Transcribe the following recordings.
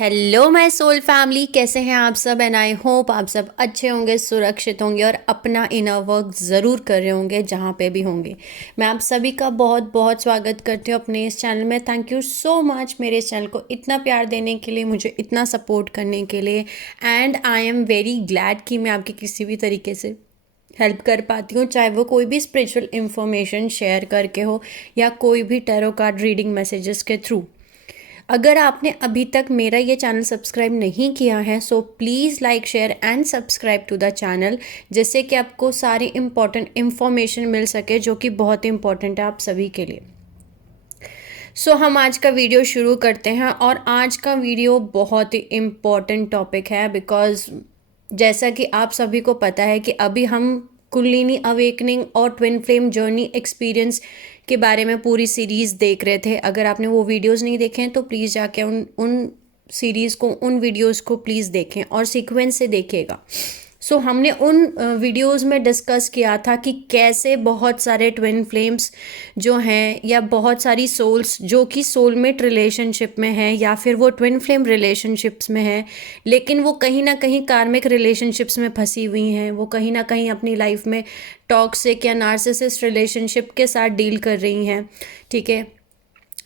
Hello my soul family, कैसे हैं आप सब। एंड आई होप आप सब अच्छे होंगे, सुरक्षित होंगे और अपना इनर वर्क ज़रूर कर रहे होंगे जहाँ पे भी होंगे। मैं आप सभी का बहुत बहुत स्वागत करती हूँ अपने इस चैनल में। थैंक यू सो मच मेरे इस चैनल को इतना प्यार देने के लिए, मुझे इतना सपोर्ट करने के लिए। And I am very glad कि मैं आपकी किसी भी तरीके से हेल्प कर पाती हूँ, चाहे वो कोई भी स्पिरिचुअल इंफॉर्मेशन शेयर करके हो या कोई भी टैरो कार्ड रीडिंग मैसेजेस के थ्रू। अगर आपने अभी तक मेरा ये चैनल सब्सक्राइब नहीं किया है so please like share and subscribe to the channel, जिससे कि आपको सारी इम्पॉर्टेंट इन्फॉर्मेशन मिल सके जो कि बहुत इंपॉर्टेंट है आप सभी के लिए। सो हम आज का वीडियो शुरू करते हैं और आज का वीडियो बहुत ही इम्पॉर्टेंट टॉपिक है बिकॉज जैसा कि आप सभी को पता है कि अभी हम कुंडलिनी अवेकनिंग और ट्विन फ्लेम जर्नी एक्सपीरियंस के बारे में पूरी सीरीज़ देख रहे थे। अगर आपने वो वीडियोस नहीं देखे हैं तो प्लीज़ जाके उन उन सीरीज़ को, उन वीडियोस को प्लीज़ देखें और सीक्वेंस से देखिएगा। सो हमने उन वीडियोस में डिस्कस किया था कि कैसे बहुत सारे ट्विन फ्लेम्स जो हैं या बहुत सारी सोल्स जो कि सोलमेट रिलेशनशिप में हैं या फिर वो ट्विन फ्लेम रिलेशनशिप्स में हैं, लेकिन वो कहीं ना कहीं कार्मिक रिलेशनशिप्स में फंसी हुई हैं, वो कहीं ना कहीं अपनी लाइफ में टॉक्सिक या नार्सिसिस्ट रिलेशनशिप के साथ डील कर रही हैं। ठीक है,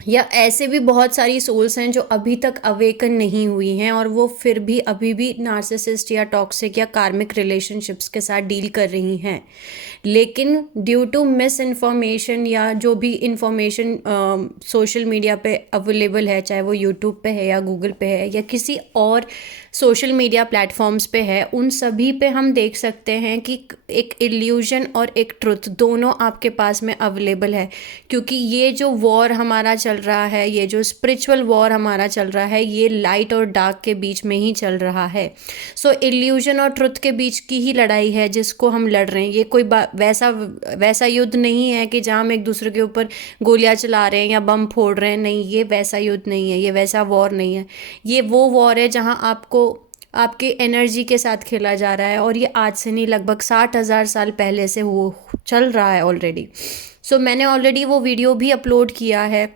या ऐसे भी बहुत सारी सोल्स हैं जो अभी तक अवेकन नहीं हुई हैं और वो फिर भी अभी भी नार्सिसिस्ट या टॉक्सिक या कार्मिक रिलेशनशिप्स के साथ डील कर रही हैं। लेकिन ड्यू टू मिस इन्फॉर्मेशन या जो भी इंफॉर्मेशन सोशल मीडिया पे अवेलेबल है, चाहे वो यूट्यूब पे है या गूगल पे है या किसी और सोशल मीडिया प्लेटफॉर्म्स पे है, उन सभी पे हम देख सकते हैं कि एक इल्यूजन और एक ट्रुथ दोनों आपके पास में अवेलेबल है। क्योंकि ये जो वॉर हमारा चल रहा है, ये जो स्पिरिचुअल वॉर हमारा चल रहा है, ये लाइट और डार्क के बीच में ही चल रहा है। सो इल्यूजन और ट्रुथ के बीच की ही लड़ाई है जिसको हम लड़ रहे हैं। ये कोई वैसा वैसा युद्ध नहीं है कि जहाँ हम एक दूसरे के ऊपर गोलियां चला रहे हैं या बम फोड़ रहे हैं। नहीं, ये वैसा युद्ध नहीं है, ये वैसा वॉर नहीं है। ये वो वॉर है जहाँ आपको आपकी एनर्जी के साथ खेला जा रहा है और ये आज से नहीं, लगभग 60,000 साल पहले से वो चल रहा है ऑलरेडी। सो मैंने ऑलरेडी वो वीडियो भी अपलोड किया है।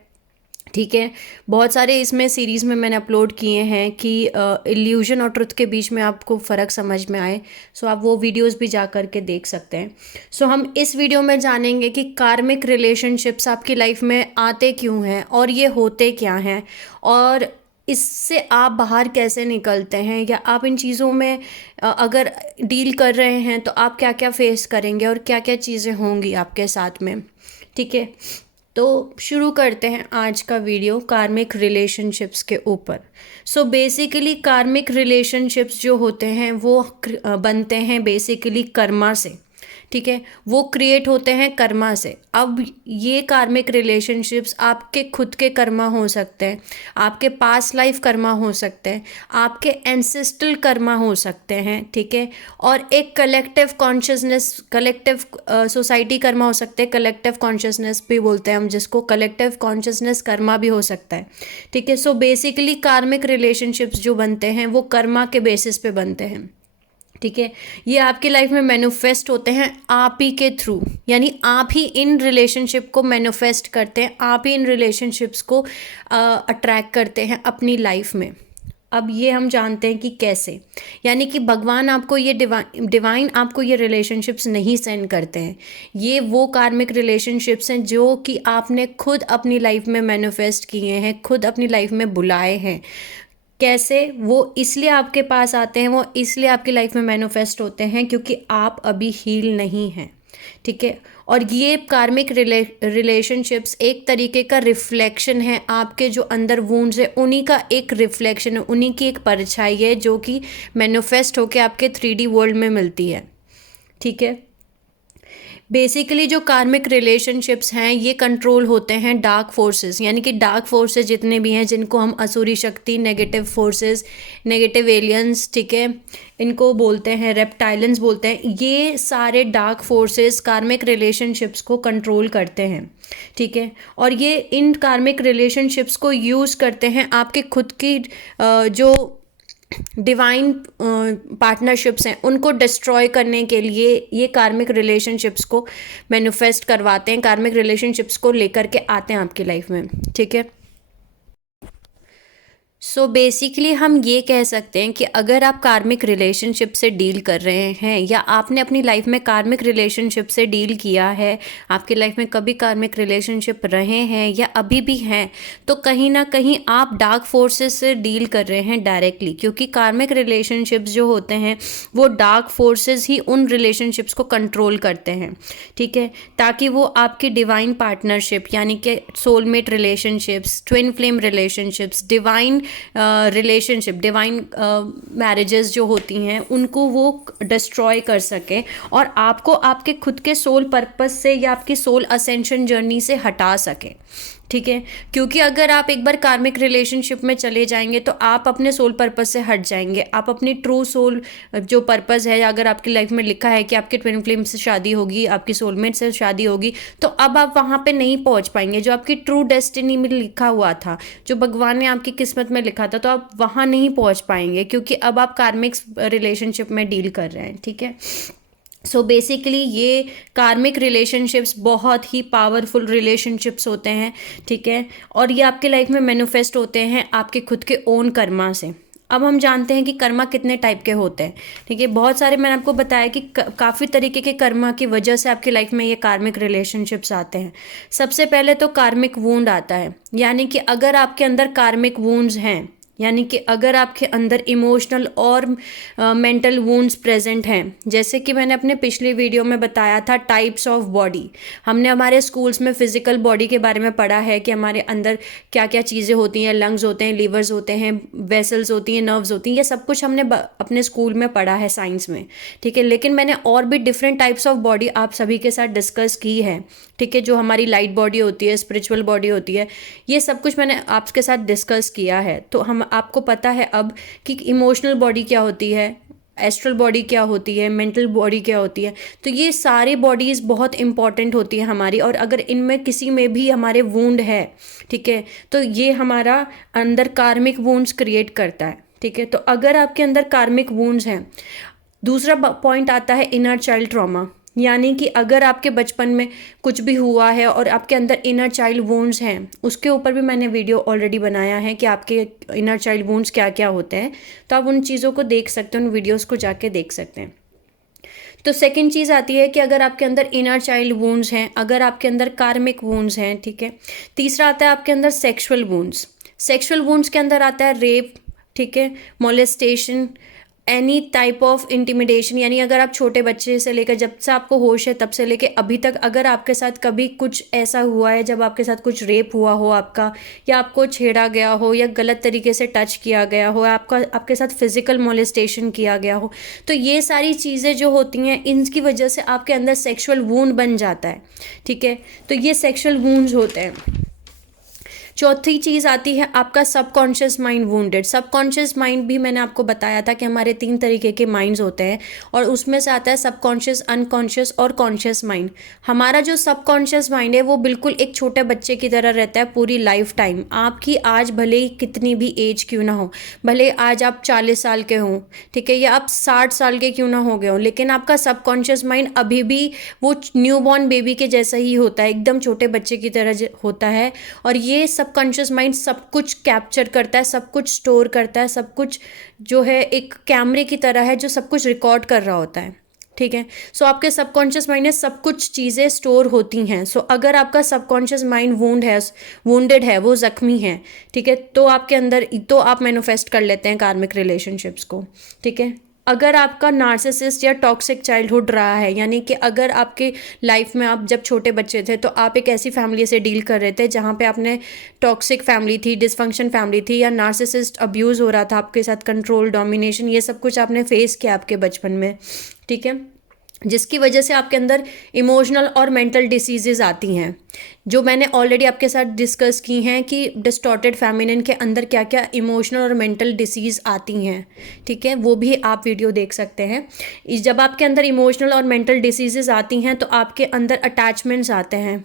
ठीक है, बहुत सारे इसमें सीरीज़ में मैंने अपलोड किए हैं कि इल्यूजन और ट्रुथ के बीच में आपको फ़र्क समझ में आए। सो आप वो वीडियोस भी जा कर के देख सकते हैं। सो हम इस वीडियो में जानेंगे कि कार्मिक रिलेशनशिप्स आपकी लाइफ में आते क्यों हैं और ये होते क्या हैं और इससे आप बाहर कैसे निकलते हैं, या आप इन चीज़ों में अगर डील कर रहे हैं तो आप क्या क्या फेस करेंगे और क्या क्या चीज़ें होंगी आपके साथ में। ठीक है, तो शुरू करते हैं आज का वीडियो कार्मिक रिलेशनशिप्स के ऊपर। सो बेसिकली कार्मिक रिलेशनशिप्स जो होते हैं वो बनते हैं बेसिकली कर्मा से। ठीक है, वो क्रिएट होते हैं कर्मा से। अब ये कार्मिक रिलेशनशिप्स आपके खुद के कर्मा हो सकते हैं, आपके पास्ट लाइफ कर्मा हो सकते हैं, आपके एंसेस्ट्रल कर्मा हो सकते हैं। ठीक है, और एक collective consciousness, collective society Karma हो सकते हैं। कलेक्टिव कॉन्शियसनेस भी बोलते हैं हम जिसको, कलेक्टिव कॉन्शियसनेस कर्मा भी हो सकता है। ठीक है, सो बेसिकली कार्मिक रिलेशनशिप्स जो बनते हैं वो कर्मा के बेसिस पे बनते हैं। ठीक है, ये आपकी लाइफ में मैनिफेस्ट होते हैं आप ही के थ्रू, यानी आप ही इन रिलेशनशिप को मैनिफेस्ट करते हैं, आप ही इन रिलेशनशिप्स को अट्रैक्ट करते हैं अपनी लाइफ में। अब ये हम जानते हैं कि कैसे, यानी कि भगवान आपको ये डिवाइन आपको ये रिलेशनशिप्स नहीं सेंड करते हैं। ये वो कार्मिक रिलेशनशिप्स हैं जो कि आपने खुद अपनी लाइफ में मैनिफेस्ट किए हैं, खुद अपनी लाइफ में बुलाए हैं। कैसे वो इसलिए आपके पास आते हैं, वो इसलिए आपकी लाइफ में मैनिफेस्ट होते हैं क्योंकि आप अभी हील नहीं हैं। ठीक है, और ये कार्मिक रिलेशनशिप्स एक तरीके का रिफ्लेक्शन है, आपके जो अंदर वूंड्स है उन्हीं का एक रिफ्लेक्शन है, उन्हीं की एक परछाई है जो कि मैनिफेस्ट होकर आपके 3D वर्ल्ड में मिलती है। ठीक है, बेसिकली जो कार्मिक रिलेशनशिप्स हैं ये कंट्रोल होते हैं डार्क फोर्सेस, यानी कि डार्क फोर्सेस जितने भी हैं जिनको हम असुरी शक्ति, नेगेटिव फोर्सेस, नेगेटिव एलियंस, ठीक है, इनको बोलते हैं रेप्टाइलेंस बोलते हैं। ये सारे डार्क फोर्सेस कार्मिक रिलेशनशिप्स को कंट्रोल करते हैं। ठीक है, और ये इन कार्मिक रिलेशनशिप्स को यूज़ करते हैं आपके खुद की जो डिवाइन पार्टनरशिप्स हैं उनको डिस्ट्रॉय करने के लिए। ये कार्मिक रिलेशनशिप्स को मैनिफेस्ट करवाते हैं, कार्मिक रिलेशनशिप्स को लेकर के आते हैं आपकी लाइफ में। ठीक है, सो बेसिकली हम ये कह सकते हैं कि अगर आप कार्मिक रिलेशनशिप से डील कर रहे हैं या आपने अपनी लाइफ में कार्मिक रिलेशनशिप से डील किया है, आपकी लाइफ में कभी कार्मिक रिलेशनशिप रहे हैं या अभी भी हैं, तो कहीं ना कहीं आप डार्क फोर्सेस से डील कर रहे हैं डायरेक्टली, क्योंकि कार्मिक रिलेशनशिप्स जो होते हैं वो डार्क फोर्सेस ही उन रिलेशनशिप्स को कंट्रोल करते हैं, ठीक है, ताकि वो आपकी डिवाइन पार्टनरशिप यानी कि soulmate relationships, twin flame relationships, divine relationship, divine marriages जो होती हैं उनको वो डिस्ट्रॉय कर सके और आपको आपके खुद के सोल पर्पस से या आपकी सोल असेंशन जर्नी से हटा सके, ठीक है। क्योंकि अगर आप एक बार कार्मिक रिलेशनशिप में चले जाएंगे तो आप अपने सोल पर्पस से हट जाएंगे, आप अपनी ट्रू सोल जो पर्पस है, अगर आपकी लाइफ में लिखा है कि आपके ट्विन फ्लेम से शादी होगी, आपकी सोलमेट से शादी होगी, तो अब आप वहाँ पे नहीं पहुँच पाएंगे। जो आपकी ट्रू डेस्टिनी में लिखा हुआ था, जो भगवान ने आपकी किस्मत में लिखा था, तो आप वहाँ नहीं पहुँच पाएंगे क्योंकि अब आप कार्मिक रिलेशनशिप में डील कर रहे हैं, ठीक है। सो बेसिकली ये कार्मिक रिलेशनशिप्स बहुत ही पावरफुल रिलेशनशिप्स होते हैं, ठीक है, और ये आपके लाइफ में मैनिफेस्ट होते हैं आपके खुद के ओन कर्मा से। अब हम जानते हैं कि कर्मा कितने टाइप के होते हैं, ठीक है, बहुत सारे। मैंने आपको बताया कि काफ़ी तरीके के कर्मा की वजह से आपकी लाइफ में ये कार्मिक रिलेशनशिप्स आते हैं। सबसे पहले तो कार्मिक वूंड आता है, यानी कि अगर आपके अंदर कार्मिक वूंड्स हैं, यानी कि अगर आपके अंदर इमोशनल और मेंटल वुंड्स प्रेजेंट हैं, जैसे कि मैंने अपने पिछले वीडियो में बताया था टाइप्स ऑफ बॉडी। हमने हमारे स्कूल्स में फिजिकल बॉडी के बारे में पढ़ा है कि हमारे अंदर क्या क्या चीज़ें होती हैं, लंग्स होते हैं, लीवर्स होते हैं, वेसल्स होती हैं, नर्व्स होती हैं, ये सब कुछ हमने अपने स्कूल में पढ़ा है साइंस में, ठीक है। लेकिन मैंने और भी डिफरेंट टाइप्स ऑफ बॉडी आप सभी के साथ डिस्कस की है, ठीक है, जो हमारी लाइट बॉडी होती है, स्पिरिचुअल बॉडी होती है, ये सब कुछ मैंने आपके साथ डिस्कस किया है। तो हम आपको पता है अब कि इमोशनल बॉडी क्या होती है, एस्ट्रल बॉडी क्या होती है, मेंटल बॉडी क्या होती है। तो ये सारी बॉडीज़ बहुत इंपॉर्टेंट होती है हमारी, और अगर इनमें किसी में भी हमारे वूंड है, ठीक है, तो ये हमारा अंदर कार्मिक वूंड्स क्रिएट करता है, ठीक है। तो अगर आपके अंदर कार्मिक वूंड्स हैं, दूसरा पॉइंट आता है इनर चाइल्ड ट्रॉमा, यानी कि अगर आपके बचपन में कुछ भी हुआ है और आपके अंदर इनर चाइल्ड वुंड्स हैं, उसके ऊपर भी मैंने वीडियो ऑलरेडी बनाया है कि आपके इनर चाइल्ड वुंड्स क्या क्या होते हैं, तो आप उन चीज़ों को देख सकते हैं, उन वीडियोस को जाके देख सकते हैं। तो सेकंड चीज़ आती है कि अगर आपके अंदर इनर चाइल्ड वुंड्स हैं, अगर आपके अंदर कार्मिक वुंड्स हैं, ठीक है। तीसरा आता है आपके अंदर सेक्सुअल वुंड्स। सेक्सुअल वुंड्स के अंदर आता है रेप, ठीक है, molestation, any type of intimidation, यानी अगर आप छोटे बच्चे से लेकर जब से आपको होश है तब से लेकर अभी तक अगर आपके साथ कभी कुछ ऐसा हुआ है, जब आपके साथ कुछ रेप हुआ हो आपका, या आपको छेड़ा गया हो, या गलत तरीके से टच किया गया हो, आपके साथ फिजिकल मोलेस्टेशन किया गया हो, तो ये सारी चीज़ें जो होती हैं इनकी वजह से आपके अंदर सेक्शुअल वूंड बन जाता है, ठीक है। तो ये सेक्शुअल वूंड्स होते हैं। चौथी चीज़ आती है आपका subconscious mind wounded. Subconscious mind भी मैंने आपको बताया था कि हमारे 3 तरीके के माइंड्स होते हैं, और उसमें से आता है सबकॉन्शियस, अनकॉन्शियस और कॉन्शियस माइंड। हमारा जो सबकॉन्शियस माइंड है वो बिल्कुल एक छोटे बच्चे की तरह रहता है पूरी लाइफ टाइम। आपकी आज भले ही कितनी भी एज क्यों ना हो, भले आज आप 40 साल के हों, ठीक है, या आप 60 साल के क्यों ना हो गए हो, लेकिन आपका सबकॉन्शियस माइंड अभी भी वो न्यूबॉर्न बेबी के जैसा ही होता है, एकदम छोटे बच्चे की तरह होता है। और ये सबकॉन्शियस माइंड सब कुछ कैप्चर करता है, सब कुछ स्टोर करता है, सब कुछ जो है एक कैमरे की तरह है जो सब कुछ रिकॉर्ड कर रहा होता है, ठीक है। सो आपके सबकॉन्शियस माइंड में सब कुछ चीज़ें स्टोर होती हैं। सो अगर आपका सबकॉन्शियस माइंड वुंडेड है, वो जख्मी है, ठीक है, तो आपके अंदर तो आप मैनिफेस्ट कर लेते हैं कार्मिक रिलेशनशिप्स को, ठीक है। अगर आपका नार्सिसिस्ट या टॉक्सिक चाइल्डहुड रहा है, यानी कि अगर आपके लाइफ में आप जब छोटे बच्चे थे तो आप एक ऐसी फैमिली से डील कर रहे थे जहाँ पे आपने टॉक्सिक फैमिली थी, डिसफंक्शन फैमिली थी, या नार्सिसिस्ट अब्यूज़ हो रहा था आपके साथ, कंट्रोल, डोमिनेशन, ये सब कुछ आपने फेस किया आपके बचपन में, ठीक है, जिसकी वजह से आपके अंदर इमोशनल और मेंटल डिसीजेज़ आती हैं, जो मैंने ऑलरेडी आपके साथ डिस्कस की हैं कि डिस्टॉर्टेड फेमिनिन के अंदर क्या क्या इमोशनल और मेंटल डिसीज़ आती हैं, ठीक है, वो भी आप वीडियो देख सकते हैं। जब आपके अंदर इमोशनल और मेंटल डिसीजेज़ आती हैं तो आपके अंदर अटैचमेंट्स आते हैं,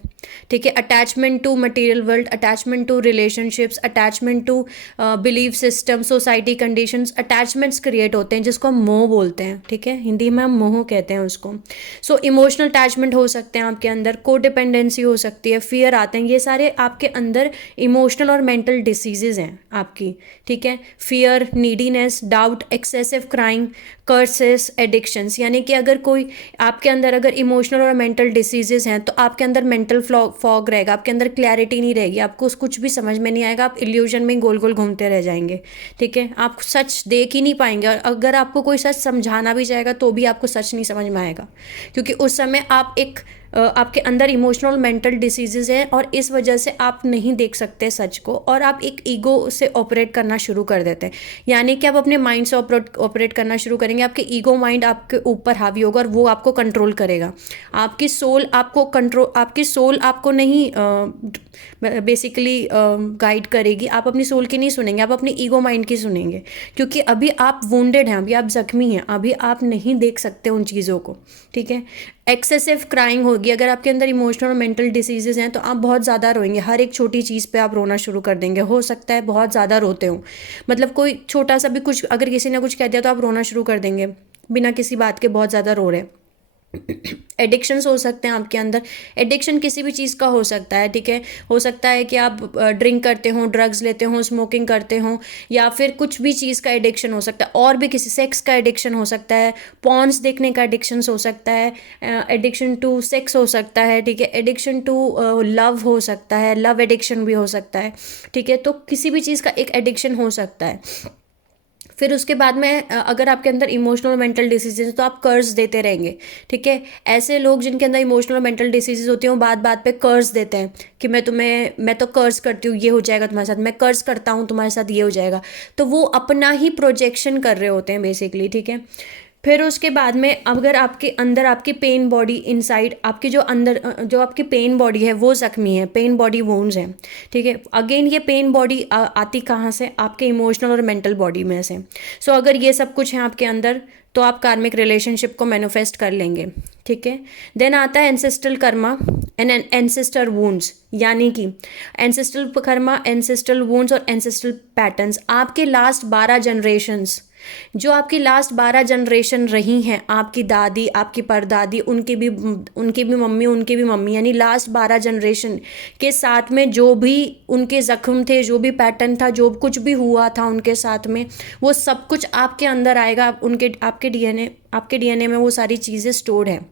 ठीक है, attachment to material world, attachment to relationships, attachment to belief system, society conditions, attachments create होते हैं जिसको हम मोह बोलते हैं, ठीक है, हिंदी में हम मोह कहते हैं उसको। सो इमोशनल अटैचमेंट हो सकते हैं आपके अंदर, को डिपेंडेंसी हो सकती सकती है, फियर आते हैं, ये सारे आपके अंदर इमोशनल और मेंटल डिसीजेज हैं आपकी, ठीक है। Fear, neediness, doubt, excessive crying, curses, addictions, यानी कि अगर कोई आपके अंदर अगर इमोशनल और मेंटल डिसीजेज हैं तो आपके अंदर मेंटल फॉग रहेगा, आपके अंदर क्लैरिटी नहीं रहेगी, आपको कुछ भी समझ में नहीं आएगा, आप इल्यूजन में गोल गोल घूमते रह जाएंगे, ठीक है। आप सच देख ही नहीं पाएंगे, और अगर आपको कोई सच समझाना भी जाएगा तो भी आपको सच नहीं समझ में आएगा, क्योंकि उस समय आप आपके अंदर इमोशनल मेंटल डिसीजेज हैं और इस वजह से आप नहीं देख सकते सच को, और आप एक ईगो से ऑपरेट करना शुरू कर देते हैं, यानी कि आप अपने माइंड से ऑपरेट करना शुरू करेंगे, आपके ईगो माइंड आपके ऊपर हावी होगा और वो आपको कंट्रोल करेगा। आपकी सोल आपको नहीं बेसिकली गाइड करेगी, आप अपनी सोल की नहीं सुनेंगे, आप अपनी ईगो माइंड की सुनेंगे, क्योंकि अभी आप वुंडेड हैं, अभी आप जख्मी हैं, अभी आप नहीं देख सकते उन चीज़ों को, ठीक है। एक्सेसिव क्राइंग होगी, अगर आपके अंदर इमोशनल और मेंटल डिसीजेज हैं तो आप बहुत ज़्यादा रोएंगे, हर एक छोटी चीज़ पे आप रोना शुरू कर देंगे, हो सकता है बहुत ज़्यादा रोते हो, मतलब कोई छोटा सा भी कुछ अगर किसी ने कुछ कह दिया तो आप रोना शुरू कर देंगे बिना किसी बात के, बहुत ज़्यादा रो रहे हैं। एडिक्शंस हो सकते हैं आपके अंदर, एडिक्शन किसी भी चीज़ का हो सकता है, ठीक है। हो सकता है कि आप ड्रिंक करते हो, ड्रग्स लेते हो, स्मोकिंग करते हो, या फिर कुछ भी चीज़ का एडिक्शन हो सकता है, और भी किसी सेक्स का एडिक्शन हो सकता है, पॉर्न्स देखने का एडिक्शन हो सकता है, एडिक्शन टू सेक्स हो सकता है, ठीक है। एडिक्शन टू लव हो सकता है, लव एडिक्शन भी हो सकता है, ठीक है। तो किसी भी चीज़ का एक एडिक्शन हो सकता है। फिर उसके बाद में अगर आपके अंदर इमोशनल मेंटल डिसीजेज है तो आप कर्ज देते रहेंगे, ठीक है। ऐसे लोग जिनके अंदर इमोशनल मेंटल डिसीजेज होती हैं वो बात बात पे कर्ज देते हैं कि मैं तो कर्ज करती हूँ, ये हो जाएगा तुम्हारे साथ, मैं कर्ज करता हूँ तुम्हारे साथ, ये हो जाएगा, तो वो अपना ही प्रोजेक्शन कर रहे होते हैं बेसिकली, ठीक है। फिर उसके बाद में अगर आपके अंदर आपकी पेन बॉडी इनसाइड आपकी जो अंदर जो आपकी पेन बॉडी है वो जख्मी है, पेन बॉडी वोन्स हैं, ठीक है। अगेन ये पेन बॉडी आती कहाँ से, आपके इमोशनल और मेंटल बॉडी में से। सो अगर ये सब कुछ है आपके अंदर तो आप कार्मिक रिलेशनशिप को मैनिफेस्ट कर लेंगे, ठीक है। देन आता है ancestral Karma and ancestor wounds, यानी कि एंसेस्ट्रल कर्मा, एंसेस्ट्रल वुंड्स और एंसेस्ट्रल पैटर्न्स, आपके लास्ट 12 जनरेशन्स, जो आपकी लास्ट 12 जनरेशन रही हैं, आपकी दादी, आपकी परदादी, उनकी भी मम्मी, उनकी भी मम्मी, यानी लास्ट 12 जनरेशन के साथ में जो भी उनके जख्म थे, जो भी पैटर्न था, जो कुछ भी हुआ था उनके साथ में, वो सब कुछ आपके अंदर आएगा, आपके डीएनए में वो सारी चीज़ें स्टोर्ड हैं,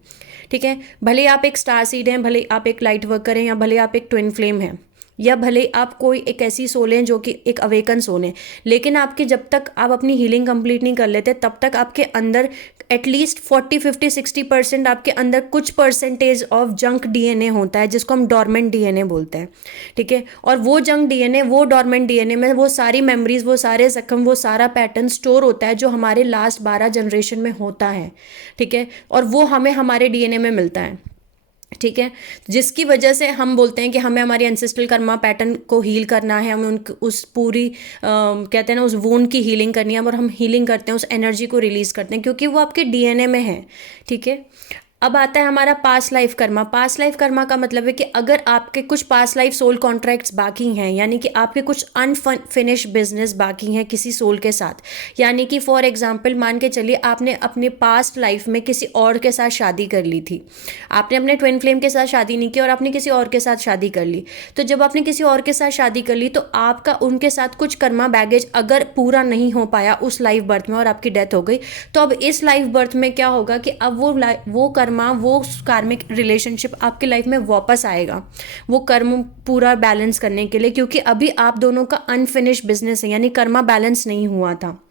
ठीक है। भले आप एक स्टार सीड हैं, भले आप एक लाइट वर्कर हैं, या भले आप एक ट्विन फ्लेम हैं, या भले आप कोई एक ऐसी सोल हैं जो कि एक अवेकन सोल है, लेकिन आपके जब तक आप अपनी हीलिंग कंप्लीट नहीं कर लेते तब तक आपके अंदर एटलीस्ट 40-50-60% आपके अंदर कुछ परसेंटेज ऑफ जंक डीएनए होता है, जिसको हम डॉर्मेंट डीएनए बोलते हैं, ठीक है। और वो जंक डीएनए, वो डॉर्मेंट डीएनए में वो सारी मेमोरीज, वो सारे जख्म, वो सारा पैटर्न स्टोर होता है जो हमारे लास्ट 12 जनरेशन में होता है, ठीक है। और वो हमें हमारे डीएनए में मिलता है, ठीक है। जिसकी वजह से हम बोलते हैं कि हमें हमारी एंसेस्ट्रल कर्मा पैटर्न को हील करना है, हमें उस पूरी कहते हैं ना, उस वोन की हीलिंग करनी है, और हम हीलिंग करते हैं, उस एनर्जी को रिलीज़ करते हैं, क्योंकि वो आपके डीएनए में है, ठीक है। अब आता है हमारा past life Karma. Past life Karma का मतलब है कि अगर आपके कुछ पास्ट लाइफ सोल कॉन्ट्रैक्ट्स बाकी हैं, यानी कि आपके कुछ अनफिनिश बिजनेस बाकी हैं किसी सोल के साथ, यानी कि फॉर एग्जांपल मान के चलिए आपने अपने पास्ट लाइफ में किसी और के साथ शादी कर ली थी, आपने अपने ट्विन फ्लेम के साथ शादी नहीं की और आपने किसी और के साथ शादी कर ली, तो जब आपने किसी और के साथ शादी कर ली तो आपका उनके साथ कुछ कर्मा बैगेज अगर पूरा नहीं हो पाया उस लाइफ बर्थ में और आपकी डेथ हो गई, तो अब इस लाइफ बर्थ में क्या होगा कि अब वो वो कार्मिक रिलेशनशिप आपकी लाइफ में वापस आएगा, वो कर्म पूरा बैलेंस करने के लिए, क्योंकि अभी आप दोनों का अनफिनिश बिजनेस है, यानी कर्मा बैलेंस नहीं हुआ था,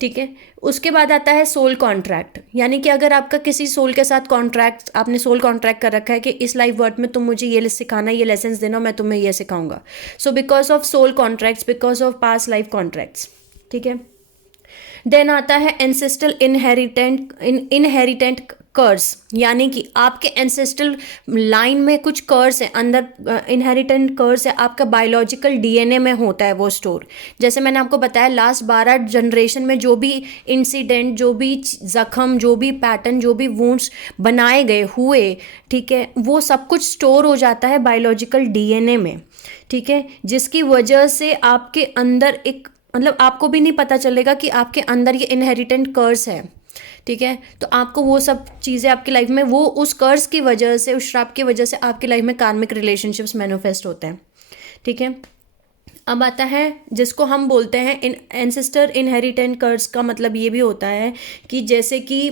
ठीक है। उसके बाद आता है सोल कॉन्ट्रैक्ट, यानी कि अगर आपका किसी सोल के साथ कॉन्ट्रैक्ट, आपने सोल कॉन्ट्रैक्ट कर रखा है कि इस लाइफ वर्थ में तुम मुझे ये सिखाना, ये लेसन्स देना, मैं तुम्हें ये सिखाऊंगा, so because of soul contracts, because of past life contracts, ठीक है। देन आता है एंसेस्ट्रल इनहेरिटेंट कर्स, यानी कि आपके एंसेस्ट्रल लाइन में कुछ कर्स है, अंदर इनहेरिटेंट कर्स है, आपका बायोलॉजिकल डीएनए में होता है वो स्टोर। जैसे मैंने आपको बताया लास्ट 12 जनरेशन में जो भी इंसिडेंट, जो भी जख्म, जो भी पैटर्न, जो भी वुंड्स बनाए गए हुए, ठीक है, वो सब कुछ स्टोर हो जाता है बायोलॉजिकल डीएनए में, ठीक है। जिसकी वजह से आपके अंदर एक, मतलब आपको भी नहीं पता चलेगा कि आपके अंदर ये इनहेरिटेंट कर्स है, ठीक है। तो आपको वो सब चीज़ें आपकी लाइफ में, वो उस कर्ज की वजह से, उस श्राप की वजह से आपकी लाइफ में कार्मिक रिलेशनशिप्स मैनिफेस्ट होते हैं, ठीक है। अब आता है जिसको हम बोलते हैं इन एंसेस्टर इनहेरिटेंट कर्ज का मतलब ये भी होता है कि जैसे कि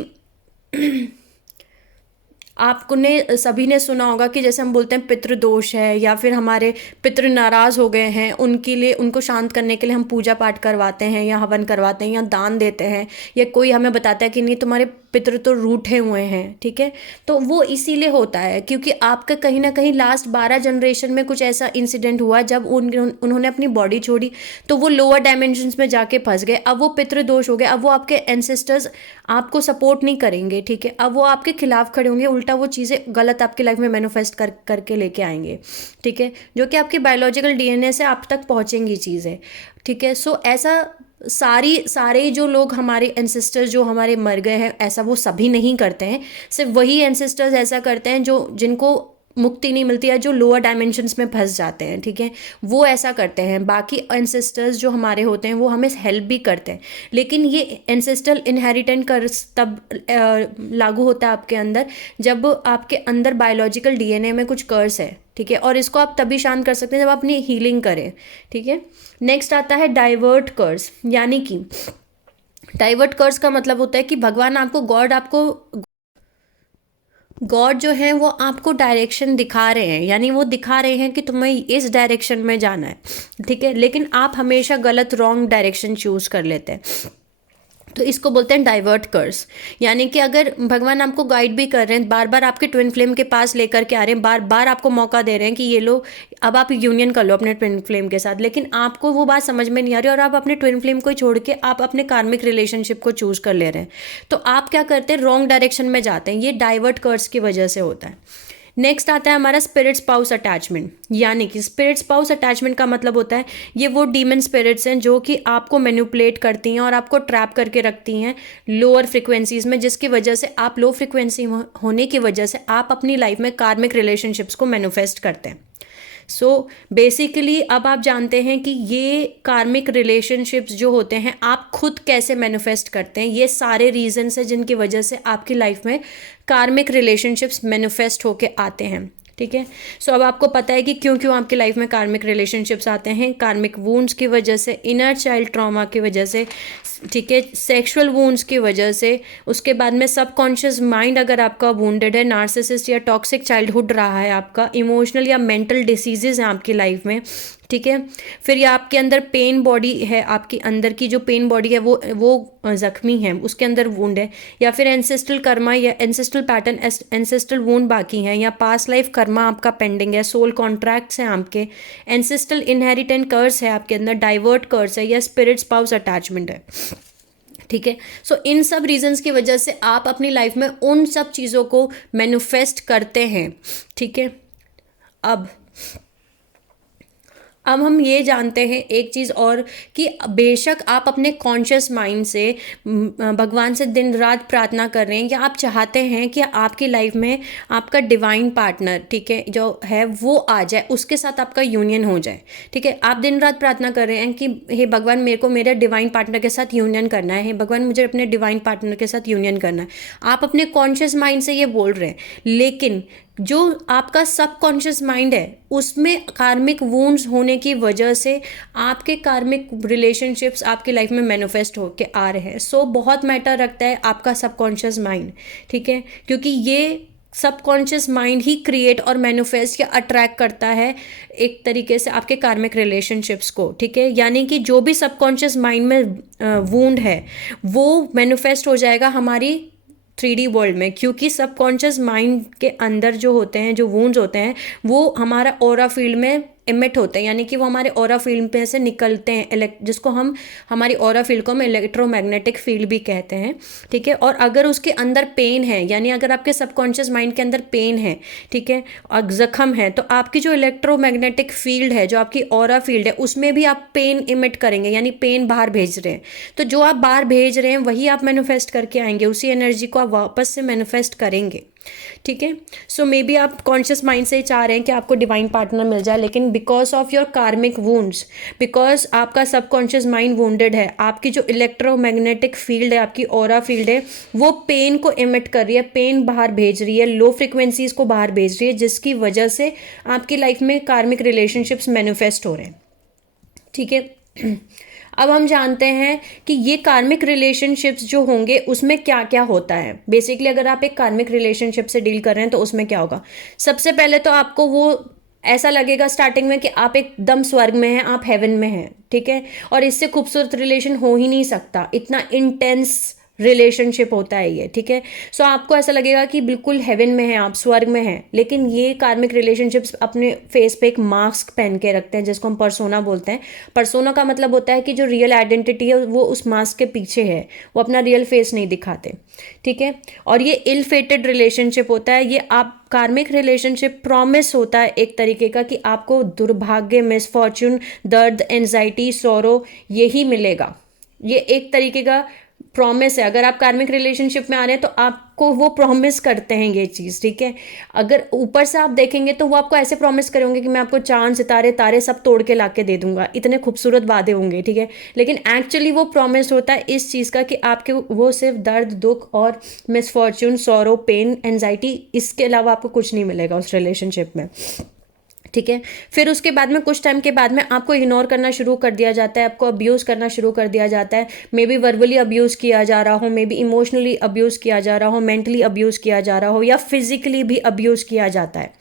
आपको ने सभी ने सुना होगा कि जैसे हम बोलते हैं पितृदोष है, या फिर हमारे पितृ नाराज़ हो गए हैं, उनके लिए, उनको शांत करने के लिए हम पूजा पाठ करवाते हैं या हवन करवाते हैं या दान देते हैं, या कोई हमें बताता है कि नहीं तुम्हारे पितृ तो रूठे हुए हैं, ठीक है। तो वो इसीलिए होता है क्योंकि आपका कहीं ना कहीं लास्ट 12 जनरेशन में कुछ ऐसा इंसिडेंट हुआ जब उन्होंने अपनी बॉडी छोड़ी, तो वो लोअर डायमेंशंस में जाके फंस गए। अब वो पितृदोष हो गए, अब वो आपके एंसेस्टर्स आपको सपोर्ट नहीं करेंगे, ठीक है। अब वो आपके खिलाफ खड़े होंगे, उल्टा वो चीज़ें गलत आपकी लाइफ में मैनिफेस्ट करके लेके आएंगे, ठीक है, जो कि आपके बायोलॉजिकल डीएनए से आप तक पहुंचेंगी चीज़ें, ठीक है। सो ऐसा सारे जो लोग हमारे एंसेस्टर्स जो हमारे मर गए हैं, ऐसा वो सभी नहीं करते हैं। सिर्फ वही एंसेस्टर्स ऐसा करते हैं जो जिनको मुक्ति नहीं मिलती है, जो लोअर डायमेंशंस में फंस जाते हैं, ठीक है, वो ऐसा करते हैं। बाकी एंसेस्टर्स जो हमारे होते हैं वो हमें हेल्प भी करते हैं, लेकिन ये एंसेस्ट्रल इनहेरिटेंट कर्स तब लागू होता है आपके अंदर जब आपके अंदर बायोलॉजिकल डीएनए में कुछ कर्स है, ठीक है। और इसको आप तभी शांत कर सकते हैं जब आप अपनी हीलिंग करें, ठीक है। नेक्स्ट आता है डाइवर्ट कर्स, यानी कि डाइवर्ट कर्स का मतलब होता है कि भगवान आपको, गॉड जो है वो आपको डायरेक्शन दिखा रहे हैं, यानी वो दिखा रहे हैं कि तुम्हें इस डायरेक्शन में जाना है, ठीक है, लेकिन आप हमेशा गलत रॉन्ग डायरेक्शन चूज कर लेते हैं। तो इसको बोलते हैं डाइवर्ट कर्स। यानी कि अगर भगवान आपको गाइड भी कर रहे हैं, बार बार आपके ट्विन फ्लेम के पास लेकर के आ रहे हैं, बार बार आपको मौका दे रहे हैं कि ये लो अब आप यूनियन कर लो अपने ट्विन फ्लेम के साथ, लेकिन आपको वो बात समझ में नहीं आ रही और आप अपने ट्विन फ्लेम को छोड़ के आप अपने कार्मिक रिलेशनशिप को चूज कर ले रहे हैं, तो आप क्या करते हैं, रॉन्ग डायरेक्शन में जाते हैं। ये डाइवर्ट कर्स की वजह से होता है। नेक्स्ट आता है हमारा स्पिरिट स्पाउस अटैचमेंट, यानी कि स्पिरिट स्पाउस अटैचमेंट का मतलब होता है ये वो डीमन स्पिरिट्स हैं जो कि आपको मैनिपुलेट करती हैं और आपको ट्रैप करके रखती हैं लोअर फ्रिक्वेंसीज में, जिसकी वजह से आप लो फ्रिक्वेंसी होने की वजह से आप अपनी लाइफ में कार्मिक रिलेशनशिप्स को मैनिफेस्ट करते हैं। सो बेसिकली अब आप जानते हैं कि ये कार्मिक रिलेशनशिप्स जो होते हैं आप खुद कैसे मैनिफेस्ट करते हैं। ये सारे रीजंस हैं जिनकी वजह से आपकी लाइफ में कार्मिक रिलेशनशिप्स मैनिफेस्ट होके आते हैं, ठीक है। सो अब आपको पता है कि क्यों क्यों आपकी लाइफ में कार्मिक रिलेशनशिप्स आते हैं। कार्मिक वूंड्स की वजह से, इनर चाइल्ड ट्रॉमा की वजह से, ठीक है, सेक्सुअल वूंड्स की वजह से, उसके बाद में सबकॉन्शियस माइंड अगर आपका वूंडेड है, नार्सिसिस्ट या टॉक्सिक चाइल्डहुड रहा है आपका, इमोशनल या मेंटल डिसीजेज हैं आपकी लाइफ में, ठीक है। फिर ये आपके अंदर पेन बॉडी है, आपके अंदर की जो पेन बॉडी है वो जख्मी है, उसके अंदर वूंड है, या फिर एंसेस्ट्रल कर्मा या एंसेस्ट्रल पैटर्न, एंसेस्ट्रल वूंड बाकी हैं, या पास्ट लाइफ कर्मा आपका पेंडिंग है, सोल कॉन्ट्रैक्ट्स हैं आपके, एंसेस्ट्रल इनहेरिटेंट कर्स है आपके अंदर, डाइवर्ट कर्स है, या स्पिरिट स्पाउस अटैचमेंट है, ठीक है। सो इन सब रीजंस की वजह से आप अपनी लाइफ में उन सब चीज़ों को मैनिफेस्ट करते हैं, ठीक है। अब हम ये जानते हैं एक चीज़ और कि बेशक आप अपने कॉन्शियस माइंड से भगवान से दिन रात प्रार्थना कर रहे हैं, या आप चाहते हैं कि आपकी लाइफ में आपका डिवाइन पार्टनर, ठीक है, जो है वो आ जाए, उसके साथ आपका यूनियन हो जाए, ठीक है। आप दिन रात प्रार्थना कर रहे हैं कि हे भगवान मेरे को मेरे डिवाइन पार्टनर के साथ यूनियन करना है, हे भगवान मुझे अपने डिवाइन पार्टनर के साथ यूनियन करना है। आप अपने कॉन्शियस माइंड से ये बोल रहे हैं, लेकिन जो आपका सबकॉन्शियस माइंड है उसमें कार्मिक वूंड्स होने की वजह से आपके कार्मिक रिलेशनशिप्स आपकी लाइफ में मैनिफेस्ट होके आ रहे हैं। सो बहुत मैटर रखता है आपका सबकॉन्शियस माइंड, ठीक है, क्योंकि ये सबकॉन्शियस माइंड ही क्रिएट और मैनिफेस्ट या अट्रैक्ट करता है एक तरीके से आपके कार्मिक रिलेशनशिप्स को, ठीक है। यानी कि जो भी सबकॉन्शियस माइंड में वूंड है वो मैनिफेस्ट हो जाएगा हमारी 3D वर्ल्ड में, क्योंकि सबकॉन्शियस माइंड के अंदर जो होते हैं, जो वूंड्स होते हैं, वो हमारा ऑरा फील्ड में इमिट होते हैं, यानी कि वो हमारे ऑरा फील्ड पे से निकलते हैं, जिसको हम हमारी ऑरा फील्ड को हम इलेक्ट्रोमैग्नेटिक फील्ड भी कहते हैं, ठीक है। और अगर उसके अंदर पेन है, यानी अगर आपके सबकॉन्शियस माइंड के अंदर पेन है, ठीक है, और जख्म है, तो आपकी जो इलेक्ट्रोमैग्नेटिक फील्ड है, जो आपकी ऑरा फील्ड है, उसमें भी आप पेन इमिट करेंगे, यानी पेन बाहर भेज रहे हैं। तो जो आप बाहर भेज रहे हैं वही आप मैनिफेस्ट करके आएंगे, उसी एनर्जी को आप वापस से मैनिफेस्ट करेंगे, ठीक है। सो मे बी आप कॉन्शियस माइंड से चाह रहे हैं कि आपको डिवाइन पार्टनर मिल जाए, लेकिन बिकॉज ऑफ योर कार्मिक वुंड्स, बिकॉज आपका सबकॉन्शियस माइंड वुंडेड है, आपकी जो इलेक्ट्रोमैग्नेटिक फील्ड है, आपकी ऑरा फील्ड है, वो पेन को इमिट कर रही है, पेन बाहर भेज रही है, लो फ्रिक्वेंसीज को बाहर भेज रही है, जिसकी वजह से आपकी लाइफ में कार्मिक रिलेशनशिप्स मैनिफेस्ट हो रहे हैं। ठीक है। अब हम जानते हैं कि ये कार्मिक रिलेशनशिप्स जो होंगे उसमें क्या क्या होता है। बेसिकली अगर आप एक कार्मिक रिलेशनशिप से डील कर रहे हैं तो उसमें क्या होगा। सबसे पहले तो आपको वो ऐसा लगेगा स्टार्टिंग में कि आप एकदम स्वर्ग में हैं, आप हेवन में हैं। ठीक है। और इससे खूबसूरत रिलेशन हो ही नहीं सकता, इतना इंटेंस रिलेशनशिप होता है ये। ठीक है। सो आपको ऐसा लगेगा कि बिल्कुल हेवन में है, आप स्वर्ग में हैं, लेकिन ये कार्मिक रिलेशनशिप्स अपने फेस पे एक मास्क पहन के रखते हैं, जिसको हम पर्सोना बोलते हैं। पर्सोना का मतलब होता है कि जो रियल आइडेंटिटी है वो उस मास्क के पीछे है, वो अपना रियल फेस नहीं दिखाते। ठीक है। और ये इल फेटेड रिलेशनशिप होता है। ये आप कार्मिक रिलेशनशिप प्रॉमिस होता है एक तरीके का कि आपको दुर्भाग्य, मिसफॉर्च्यून, दर्द, एंजाइटी, सौरो यही मिलेगा। ये एक तरीके का प्रॉमिस है। अगर आप कार्मिक रिलेशनशिप में आ रहे हैं तो आपको वो प्रॉमिस करते हैं ये चीज़। ठीक है। अगर ऊपर से आप देखेंगे तो वो आपको ऐसे प्रॉमिस करेंगे कि मैं आपको चांद, सितारे, तारे सब तोड़ के ला के दे दूंगा, इतने खूबसूरत वादे होंगे। ठीक है। लेकिन एक्चुअली वो प्रॉमिस होता है इस चीज़ का कि आपके वो सिर्फ दर्द, दुख और मिसफॉर्च्यून, सॉरो, पेन, एंजाइटी, इसके अलावा आपको कुछ नहीं मिलेगा उस रिलेशनशिप में। ठीक है। फिर उसके बाद में कुछ टाइम के बाद में आपको इग्नोर करना शुरू कर दिया जाता है, आपको अब्यूज़ करना शुरू कर दिया जाता है। मे बी वर्बली अब्यूज़ किया जा रहा हो, मे बी इमोशनली अब्यूज़ किया जा रहा हो, मेंटली अब्यूज़ किया जा रहा हो, या फिजिकली भी अब्यूज़ किया जाता है।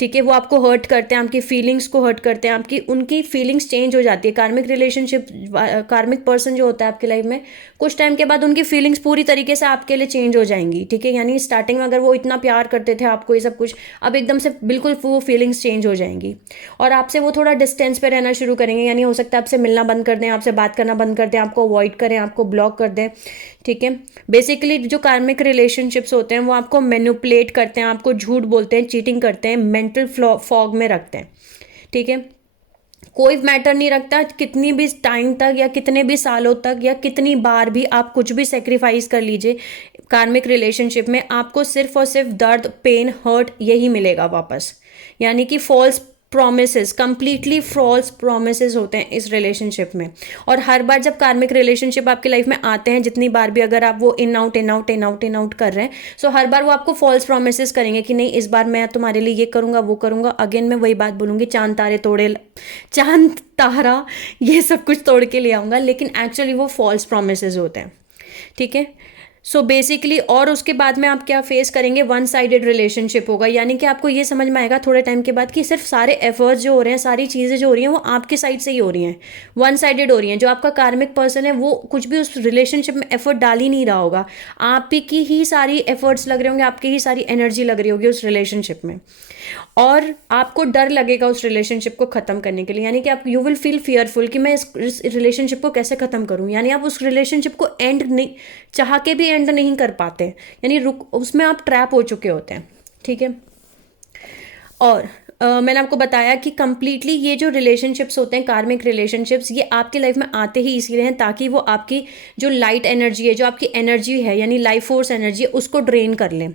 ठीक है। वो आपको हर्ट करते हैं, आपकी फीलिंग्स को हर्ट करते हैं, आपकी उनकी फीलिंग्स चेंज हो जाती है। कार्मिक रिलेशनशिप, कार्मिक पर्सन जो होता है आपकी लाइफ में, कुछ टाइम के बाद उनकी फीलिंग्स पूरी तरीके से आपके लिए चेंज हो जाएंगी। ठीक है। यानी स्टार्टिंग में अगर वो इतना प्यार करते थे आपको, ये सब कुछ, अब एकदम से बिल्कुल वो फीलिंग्स चेंज हो जाएंगी और आपसे वो थोड़ा डिस्टेंस पे रहना शुरू करेंगे। यानी हो सकता है आपसे मिलना बंद कर दें, आपसे बात करना बंद कर दें, आपको अवॉइड करें, आपको ब्लॉक कर दें। ठीक है। बेसिकली जो कार्मिक रिलेशनशिप्स होते हैं वो आपको मैनिपुलेट करते हैं, आपको झूठ बोलते हैं, चीटिंग करते हैं, मेंटल फॉग में रखते हैं। ठीक है। कोई मैटर नहीं रखता कितनी भी टाइम तक या कितने भी सालों तक या कितनी बार भी आप कुछ भी सेक्रीफाइस कर लीजिए, कार्मिक रिलेशनशिप में आपको सिर्फ और सिर्फ दर्द, पेन, हर्ट यही मिलेगा वापस। यानी कि false promises, completely false promises होते हैं इस रिलेशनशिप में। और हर बार जब कार्मिक रिलेशनशिप आपकी लाइफ में आते हैं, जितनी बार भी अगर आप वो in out in out in out in out कर रहे हैं, सो हर बार वो आपको फॉल्स प्रोमिसेस करेंगे कि नहीं इस बार मैं तुम्हारे लिए ये करूंगा, वो करूंगा। अगेन मैं वही बात बोलूंगी, चांद तारे तोड़े, चांद तारा ये सब कुछ तोड़ के ले आऊंगा, लेकिन एक्चुअली वो फॉल्स प्रोमिसेस होते हैं। ठीक है। सो बेसिकली और उसके बाद में आप क्या फेस करेंगे, वन साइडेड रिलेशनशिप होगा। यानी कि आपको ये समझ में आएगा थोड़े टाइम के बाद कि सिर्फ सारे एफर्ट्स जो हो रहे हैं, सारी चीज़ें जो हो रही हैं वो आपकी साइड से ही हो रही हैं, वन साइडेड हो रही हैं। जो आपका कार्मिक पर्सन है वो कुछ भी उस रिलेशनशिप में एफर्ट डाल ही नहीं रहा होगा, आप की ही सारी एफर्ट्स लग रहे होंगे, आपकी ही सारी एनर्जी लग रही होगी उस रिलेशनशिप में, और आपको डर लगेगा उस रिलेशनशिप को ख़त्म करने के लिए। यानी कि आप यू विल फील फियरफुल कि मैं इस रिलेशनशिप को कैसे ख़त्म करूं। यानी आप उस रिलेशनशिप को एंड नहीं चाह के भी एंड नहीं कर पाते, यानी उसमें आप ट्रैप हो चुके होते हैं। ठीक है। और मैंने आपको बताया कि कंप्लीटली ये जो रिलेशनशिप्स होते हैं, कार्मिक रिलेशनशिप्स, ये आपकी लाइफ में आते ही इसीलिए हैं ताकि वो आपकी जो लाइट एनर्जी है, जो आपकी एनर्जी है, यानी लाइफ फोर्स एनर्जी है, उसको ड्रेन कर लें।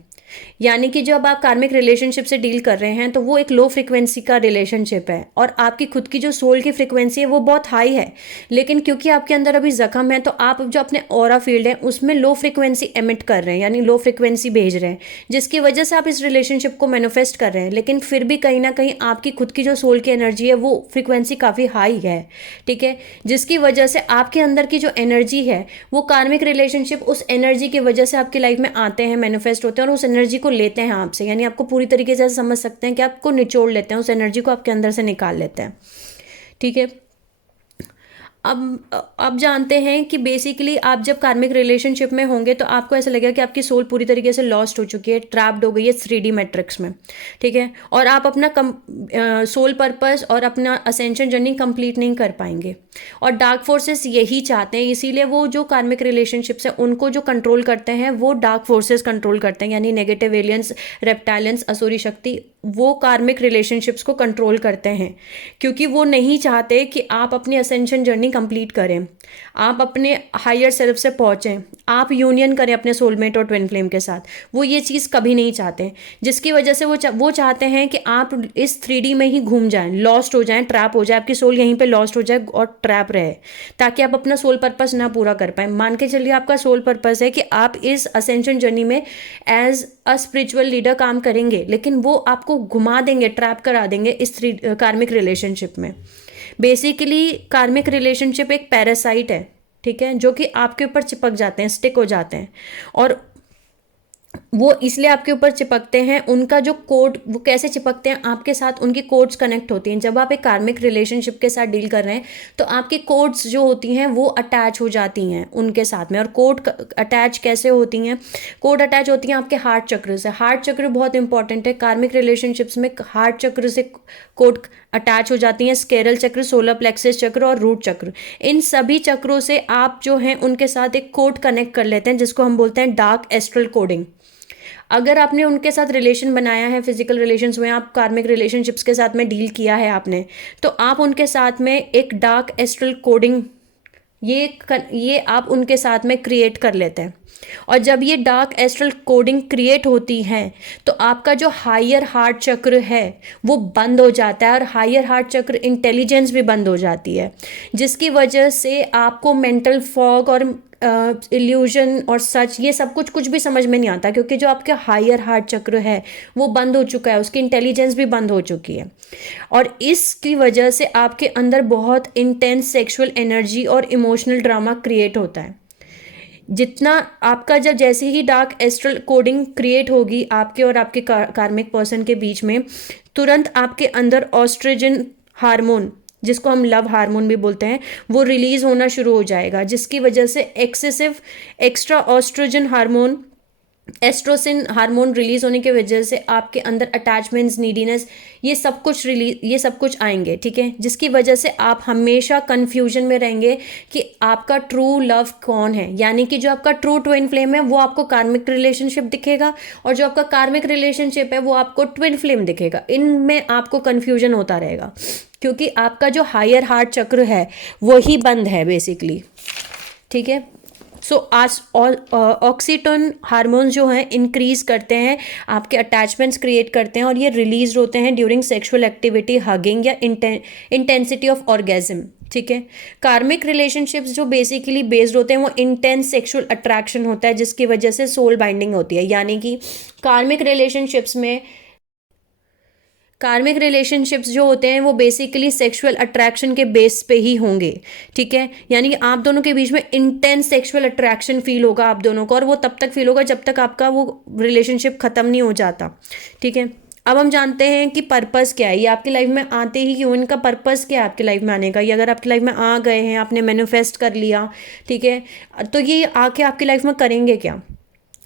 यानी कि जब आप कार्मिक रिलेशनशिप से डील कर रहे हैं तो वो एक लो फ्रिक्वेंसी का रिलेशनशिप है और आपकी खुद की जो सोल की फ्रिक्वेंसी है वो बहुत हाई है, लेकिन क्योंकि आपके अंदर अभी जख्म है तो आप जो अपने ऑरा फील्ड है उसमें लो फ्रिक्वेंसी एमिट कर रहे हैं, यानी लो फ्रिक्वेंसी भेज रहे हैं, जिसकी वजह से आप इस रिलेशनशिप को मैनिफेस्ट कर रहे हैं। लेकिन फिर भी कहीं ना कहीं आपकी खुद की जो सोल की एनर्जी है वो फ्रिक्वेंसी काफ़ी हाई है। ठीक है। जिसकी वजह से आपके अंदर की जो एनर्जी है वो कार्मिक रिलेशनशिप उस एनर्जी की वजह से आपकी लाइफ में आते हैं, मैनिफेस्ट होते हैं और उस एनर्जी को लेते हैं आपसे। यानी आपको पूरी तरीके से समझ सकते हैं कि आपको निचोड़ लेते हैं, उस एनर्जी को आपके अंदर से निकाल लेते हैं। ठीक है। अब जानते हैं कि बेसिकली आप जब कार्मिक रिलेशनशिप में होंगे तो आपको ऐसा लगेगा कि आपकी सोल पूरी तरीके से लॉस्ट हो चुकी है, ट्रैप्ड हो गई है 3D मैट्रिक्स में। ठीक है। और आप अपना सोल पर्पस और अपना असेंशन जर्नी कंप्लीट नहीं कर पाएंगे। और डार्क फोर्सेस यही चाहते हैं, इसीलिए वो जो कार्मिक रिलेशनशिप्स है उनको जो कंट्रोल करते हैं वो डार्क फोर्सेस कंट्रोल करते हैं, यानी नेगेटिव एलियंस, रेप्टाइलियंस, असुरी शक्ति, वो कार्मिक रिलेशनशिप्स को कंट्रोल करते हैं, क्योंकि वो नहीं चाहते कि आप अपनी असेंशन जर्नी कंप्लीट करें, आप अपने हायर सेल्फ से पहुंचें, आप यूनियन करें अपने सोलमेट और ट्विन फ्लेम के साथ। वो ये चीज़ कभी नहीं चाहते, जिसकी वजह से वो चाहते हैं कि आप इस 3D में ही घूम जाएं, लॉस्ट हो जाएं, ट्रैप हो जाए, आपकी सोल यहीं पे लॉस्ट हो जाए और ट्रैप रहे, ताकि आप अपना सोल पर्पस ना पूरा कर पाए। मान के चलिए आपका सोल पर्पस है कि आप इस असेंशन जर्नी में एज अ स्पिरिचुअल लीडर काम करेंगे, लेकिन वो आपको घुमा देंगे, ट्रैप करा देंगे इस कार्मिक रिलेशनशिप में। बेसिकली कार्मिक रिलेशनशिप एक पैरासाइट है, ठीक है, जो कि आपके ऊपर चिपक जाते हैं, स्टिक हो जाते हैं, और वो इसलिए आपके ऊपर चिपकते हैं। उनका जो कोड, वो कैसे चिपकते हैं आपके साथ, उनकी कोड्स कनेक्ट होती हैं। जब आप एक कार्मिक रिलेशनशिप के साथ डील कर रहे हैं तो आपकी कोड्स जो होती हैं वो अटैच हो जाती हैं उनके साथ में। और कोड अटैच कैसे होती हैं? कोड अटैच होती हैं आपके हार्ट चक्र से। हार्ट चक्र बहुत इंपॉर्टेंट है कार्मिक रिलेशनशिप्स में। हार्ट चक्र से कोड अटैच हो जाती हैं स्केरल चक्र, सोलर प्लेक्सस चक्र और रूट चक्र। इन सभी चक्रों से आप जो हैं उनके साथ एक कोड कनेक्ट कर लेते हैं, जिसको हम बोलते हैं डार्क एस्ट्रल कोडिंग। अगर आपने उनके साथ रिलेशन बनाया है, फिजिकल रिलेशंस हुए, आप कार्मिक रिलेशनशिप्स के साथ में डील किया है आपने, तो आप उनके साथ में एक डार्क एस्ट्रल कोडिंग ये आप उनके साथ में क्रिएट कर लेते हैं। और जब ये डार्क एस्ट्रल कोडिंग क्रिएट होती है तो आपका जो हायर हार्ट चक्र है वो बंद हो जाता है, और हायर हार्ट चक्र इंटेलिजेंस भी बंद हो जाती है, जिसकी वजह से आपको मेंटल फॉग और इल्यूजन और सच, ये सब कुछ भी समझ में नहीं आता, क्योंकि जो आपका हायर हार्ट चक्र है वो बंद हो चुका है, उसकी इंटेलिजेंस भी बंद हो चुकी है। और इसकी वजह से आपके अंदर बहुत इंटेंस सेक्सुअल एनर्जी और इमोशनल ड्रामा क्रिएट होता है। जितना आपका, जब जैसे ही डार्क एस्ट्रल कोडिंग क्रिएट होगी आपके और आपके कार्मिक पर्सन के बीच में, तुरंत आपके अंदर ऑस्ट्रोजन हार्मोन, जिसको हम लव हार्मोन भी बोलते हैं, वो रिलीज होना शुरू हो जाएगा, जिसकी वजह से एक्सेसिव एक्स्ट्रा ऑस्ट्रोजन हार्मोन, एस्ट्रोसिन हार्मोन रिलीज होने की वजह से आपके अंदर अटैचमेंट्स, नीडीनेस, ये सब कुछ आएंगे, ठीक है, जिसकी वजह से आप हमेशा कंफ्यूजन में रहेंगे कि आपका ट्रू लव कौन है। यानी कि जो आपका ट्रू ट्विन फ्लेम है वो आपको कार्मिक रिलेशनशिप दिखेगा, और जो आपका कार्मिक रिलेशनशिप है वो आपको ट्विन फ्लेम दिखेगा। इनमें आपको कंफ्यूजन होता रहेगा, क्योंकि आपका जो हायर हार्ट चक्र है वही बंद है बेसिकली, ठीक है। सो आज ऑक्सीटोन हार्मोन्स जो हैं इंक्रीज करते हैं, आपके अटैचमेंट्स क्रिएट करते हैं, और ये रिलीज होते हैं ड्यूरिंग सेक्सुअल एक्टिविटी, हगिंग या इंटेंसिटी ऑफ ऑर्गेज्म, ठीक है। कार्मिक रिलेशनशिप्स जो बेसिकली बेस्ड होते हैं वो इंटेंस सेक्सुअल अट्रैक्शन होता है, जिसकी वजह से सोल बाइंडिंग होती है। यानी कि कार्मिक रिलेशनशिप्स जो होते हैं वो बेसिकली सेक्सुअल अट्रैक्शन के बेस पे ही होंगे, ठीक है। यानी कि आप दोनों के बीच में इंटेंस सेक्सुअल अट्रैक्शन फील होगा आप दोनों को, और वो तब तक फील होगा जब तक आपका वो रिलेशनशिप ख़त्म नहीं हो जाता, ठीक है। अब हम जानते हैं कि पर्पस क्या है, ये आपकी लाइफ में आते ही क्यों, इनका पर्पस क्या है आपकी लाइफ में आने का। ये अगर आपकी लाइफ में आ गए हैं, आपने मैनिफेस्ट कर लिया, ठीक है, तो ये आके आपकी लाइफ में करेंगे क्या?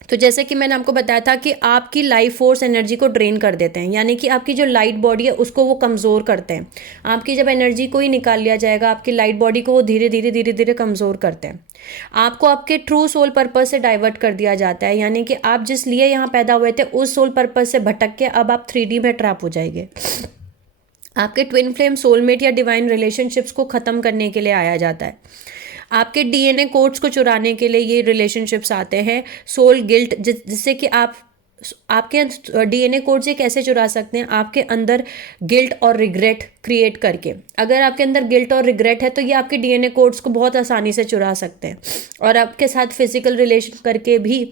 तो जैसे कि मैंने आपको बताया था कि आपकी लाइफ फोर्स एनर्जी को ड्रेन कर देते हैं, यानी कि आपकी जो लाइट बॉडी है उसको वो कमज़ोर करते हैं। आपकी जब एनर्जी को ही निकाल लिया जाएगा, आपकी लाइट बॉडी को वो धीरे धीरे कमज़ोर करते हैं। आपको आपके ट्रू सोल पर्पस से डाइवर्ट कर दिया जाता है, यानी कि आप जिस लिए यहाँ पैदा हुए थे उस सोल पर्पस से भटक के अब आप 3D में ट्रैप हो जाएंगे। आपके ट्विन फ्लेम, सोलमेट या डिवाइन रिलेशनशिप्स को ख़त्म करने के लिए आया जाता है। आपके डीएनए कोड्स को चुराने के लिए ये रिलेशनशिप्स आते हैं। सोल गिल्ट, जिससे कि आपके डीएनए कोड से कैसे चुरा सकते हैं? आपके अंदर गिल्ट और रिग्रेट क्रिएट करके। अगर आपके अंदर गिल्ट और रिग्रेट है तो ये आपके डीएनए कोड्स को बहुत आसानी से चुरा सकते हैं, और आपके साथ फिजिकल रिलेशन करके भी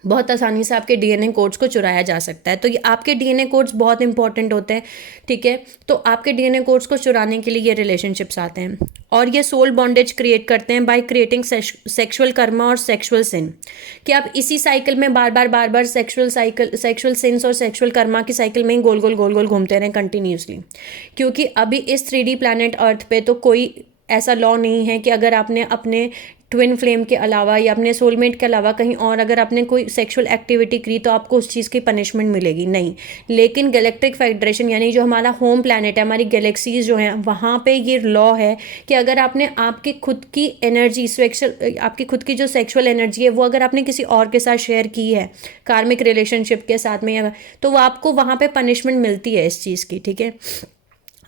बहुत आसानी से आपके डीएनए कोड्स को चुराया जा सकता है। तो ये आपके डीएनए कोड्स बहुत इंपॉर्टेंट होते हैं, ठीक है। तो आपके डीएनए कोड्स को चुराने के लिए ये रिलेशनशिप्स आते हैं, और ये सोल बॉन्डेज क्रिएट करते हैं बाय क्रिएटिंग सेक्सुअल कर्मा और सेक्सुअल सिन, कि आप इसी साइकिल में बार बार सेक्सुअल सिंस और सेक्सुअल कर्मा की साइकिल में ही गोल गोल घूमते रहें कंटिन्यूसली। क्योंकि अभी इस 3D प्लैनेट अर्थ पे तो कोई ऐसा लॉ नहीं है कि अगर आपने अपने ट्विन फ्लेम के अलावा या अपने सोलमेट के अलावा कहीं और अगर आपने कोई सेक्सुअल एक्टिविटी की तो आपको उस चीज़ की पनिशमेंट मिलेगी नहीं। लेकिन गैलेक्टिक फेडरेशन यानी जो हमारा होम प्लैनेट है, हमारी गैलेक्सीज जो हैं, वहाँ पे ये लॉ है कि अगर आपने आपकी खुद की एनर्जी सेक्सुअल, आपकी खुद की जो सेक्सुअल एनर्जी है वो अगर आपने किसी और के साथ शेयर की है कार्मिक रिलेशनशिप के साथ में, या तो वो आपको वहाँ पे पनिशमेंट मिलती है इस चीज़ की, ठीक है।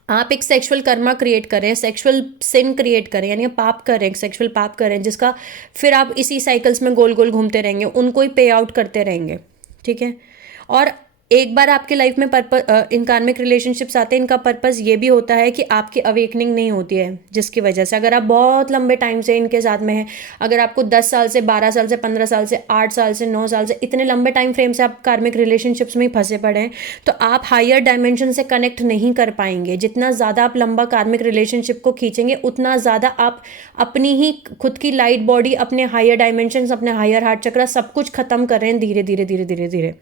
आप एक सेक्सुअल कर्मा क्रिएट करें, सेक्सुअल सिन क्रिएट करें, यानी पाप करें, सेक्सुअल पाप करें, जिसका फिर आप इसी साइकिल्स में गोल गोल घूमते रहेंगे, उनको ही पे आउट करते रहेंगे, ठीक है। और एक बार आपके लाइफ में पर्पस इन कार्मिक रिलेशनशिप्स आते हैं, इनका पर्पस ये भी होता है कि आपकी अवेकनिंग नहीं होती है, जिसकी वजह से अगर आप बहुत लंबे टाइम से इनके साथ में हैं, अगर आपको 10 साल से, 12 साल से, 15 साल से, 8 साल से, 9 साल से, इतने लंबे टाइम फ्रेम से आप कार्मिक रिलेशनशिप्स में ही फंसे पड़े हैं, तो आप हायर डायमेंशन से कनेक्ट नहीं कर पाएंगे। जितना ज़्यादा आप लंबा कार्मिक रिलेशनशिप को खींचेंगे उतना ज़्यादा आप अपनी ही खुद की लाइट बॉडी, अपने हायर डायमेंशन, अपने हायर हार्ट चक्र सब कुछ खत्म कर रहे हैं धीरे धीरे धीरे धीरे धीरे।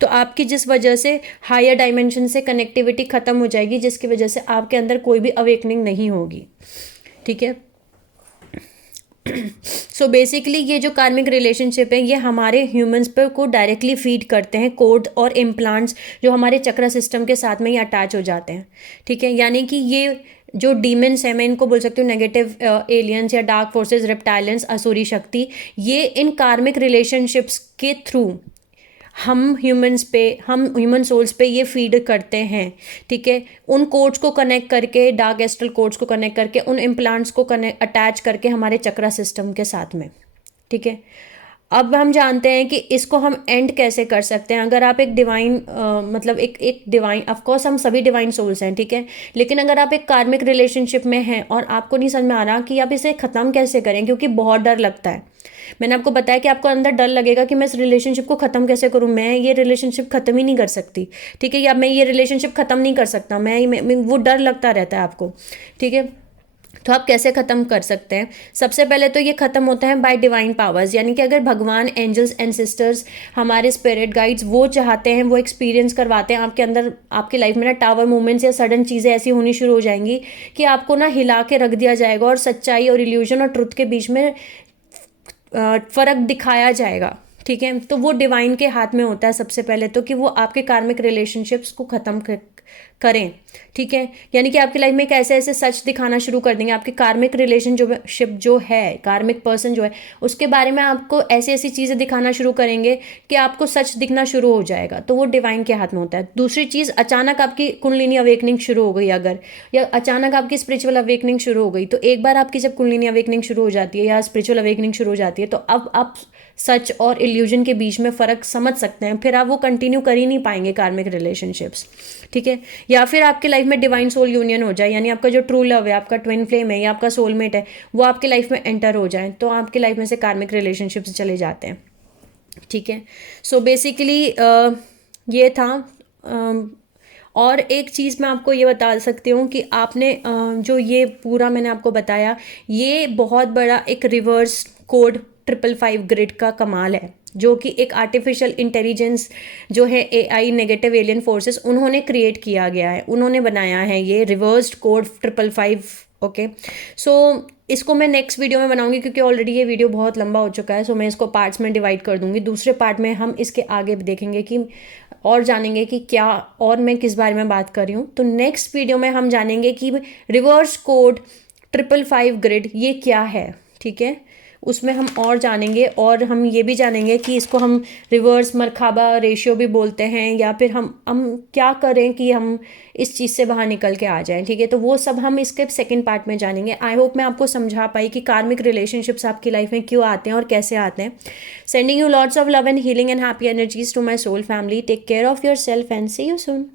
तो आपकी जिस वजह से हायर डायमेंशन से कनेक्टिविटी खत्म हो जाएगी, जिसकी वजह से आपके अंदर कोई भी अवेकनिंग नहीं होगी, ठीक है। सो बेसिकली ये जो कार्मिक रिलेशनशिप है ये हमारे ह्यूमंस पर को डायरेक्टली फीड करते हैं, कोड और इम्प्लांट्स जो हमारे चक्र सिस्टम के साथ में ही अटैच हो जाते हैं, ठीक है। यानी कि ये जो डीमंस है, मैं इनको बोल सकती हूँ नेगेटिव एलियंस या डार्क फोर्सेस, रेप्टाइलियंस, असुरी शक्ति, ये इन कार्मिक रिलेशनशिप्स के थ्रू हम ह्यूमन सोल्स पे ये फीड करते हैं, ठीक है। उन कोड्स को कनेक्ट करके, डार्क एस्ट्रल कोड्स को कनेक्ट करके, उन इम्प्लांट्स को कनेक्ट अटैच करके हमारे चक्रा सिस्टम के साथ में, ठीक है। अब हम जानते हैं कि इसको हम एंड कैसे कर सकते हैं। अगर आप एक डिवाइन मतलब एक डिवाइन, ऑफकोर्स हम सभी डिवाइन सोल्स हैं, ठीक है, लेकिन अगर आप एक कार्मिक रिलेशनशिप में हैं और आपको नहीं समझ में आ रहा कि आप इसे ख़त्म कैसे करें, क्योंकि बहुत डर लगता है। मैंने आपको बताया कि आपको अंदर डर लगेगा कि मैं इस रिलेशनशिप को ख़त्म कैसे करूं, मैं ये रिलेशनशिप ख़त्म ही नहीं कर सकती, ठीक है, या मैं ये रिलेशनशिप ख़त्म नहीं कर सकता, मैं वो डर लगता रहता है आपको, ठीक है। तो आप कैसे ख़त्म कर सकते हैं? सबसे पहले तो ये ख़त्म होता है बाय डिवाइन पावर्स, यानी कि अगर भगवान, एंजल्स, एंसेस्टर्स, हमारे स्पिरिट गाइड्स वो चाहते हैं, वो एक्सपीरियंस करवाते हैं आपके अंदर, आपकी लाइफ में ना टावर मूवमेंट्स या सडन चीज़ें ऐसी होनी शुरू हो जाएंगी कि आपको ना हिला के रख दिया जाएगा और सच्चाई और इल्यूजन और ट्रुथ के बीच में फ़र्क दिखाया जाएगा, ठीक है। तो वो डिवाइन के हाथ में होता है सबसे पहले तो, कि वो आपके कार्मिक रिलेशनशिप्स को ख़त्म करें, ठीक है। यानी कि आपकी लाइफ में एक ऐसे ऐसे सच दिखाना शुरू कर देंगे, आपके कार्मिक रिलेशनशिप जो है, कार्मिक पर्सन जो है, उसके बारे में आपको ऐसी ऐसी चीज़ें दिखाना शुरू करेंगे कि आपको सच दिखना शुरू हो जाएगा। तो वो डिवाइन के हाथ में होता है। दूसरी चीज़, अचानक आपकी कुंडलिनी अवेकनिंग शुरू हो गई अगर, या अचानक आपकी स्पिरिचुअल अवेकनिंग शुरू हो गई, तो एक बार आपकी जब कुंडलिनी अवेकनिंग शुरू हो जाती है या स्पिरिचुअल अवेकनिंग शुरू हो जाती है, तो अब आप सच और इल्यूजन के बीच में फ़र्क समझ सकते हैं, फिर आप वो कंटिन्यू कर ही नहीं पाएंगे कार्मिक रिलेशनशिप्स, ठीक है। या फिर आपकी लाइफ में डिवाइन सोल यूनियन हो जाए, यानी आपका जो ट्रू लव है, आपका ट्विन फ्लेम है या आपका सोलमेट है, वो आपकी लाइफ में एंटर हो जाए, तो आपकी लाइफ में से कार्मिक रिलेशनशिप्स चले जाते हैं, ठीक है। सो बेसिकली ये था। और एक चीज़ मैं आपको ये बता सकती हूँ कि आपने जो ये पूरा मैंने आपको बताया, ये बहुत बड़ा एक रिवर्स कोड 555 ग्रिड का कमाल है, जो कि एक आर्टिफिशियल इंटेलिजेंस जो है AI, नेगेटिव एलियन फोर्सेस, उन्होंने क्रिएट किया गया है, उन्होंने बनाया है ये रिवर्स्ड कोड 555, ओके। सो इसको मैं नेक्स्ट वीडियो में बनाऊंगी, क्योंकि ऑलरेडी ये वीडियो बहुत लंबा हो चुका है। सो मैं इसको पार्ट्स में डिवाइड कर दूंगी। दूसरे पार्ट में हम इसके आगे देखेंगे कि और जानेंगे कि क्या और मैं किस बारे में बात कर रही हूँ। तो नेक्स्ट वीडियो में हम जानेंगे कि रिवर्स कोड 555 ग्रिड ये क्या है, ठीक है। उसमें हम और जानेंगे, और हम ये भी जानेंगे कि इसको हम रिवर्स मरखाबा रेशियो भी बोलते हैं, या फिर हम क्या करें कि हम इस चीज़ से बाहर निकल के आ जाएं, ठीक है। तो वो सब हम इसके सेकंड पार्ट में जानेंगे। आई होप मैं आपको समझा पाई कि कार्मिक रिलेशनशिप्स आपकी लाइफ में क्यों आते हैं और कैसे आते हैं। Sending you lots of love and healing and happy energies to my soul family. Take care of yourself and see you soon.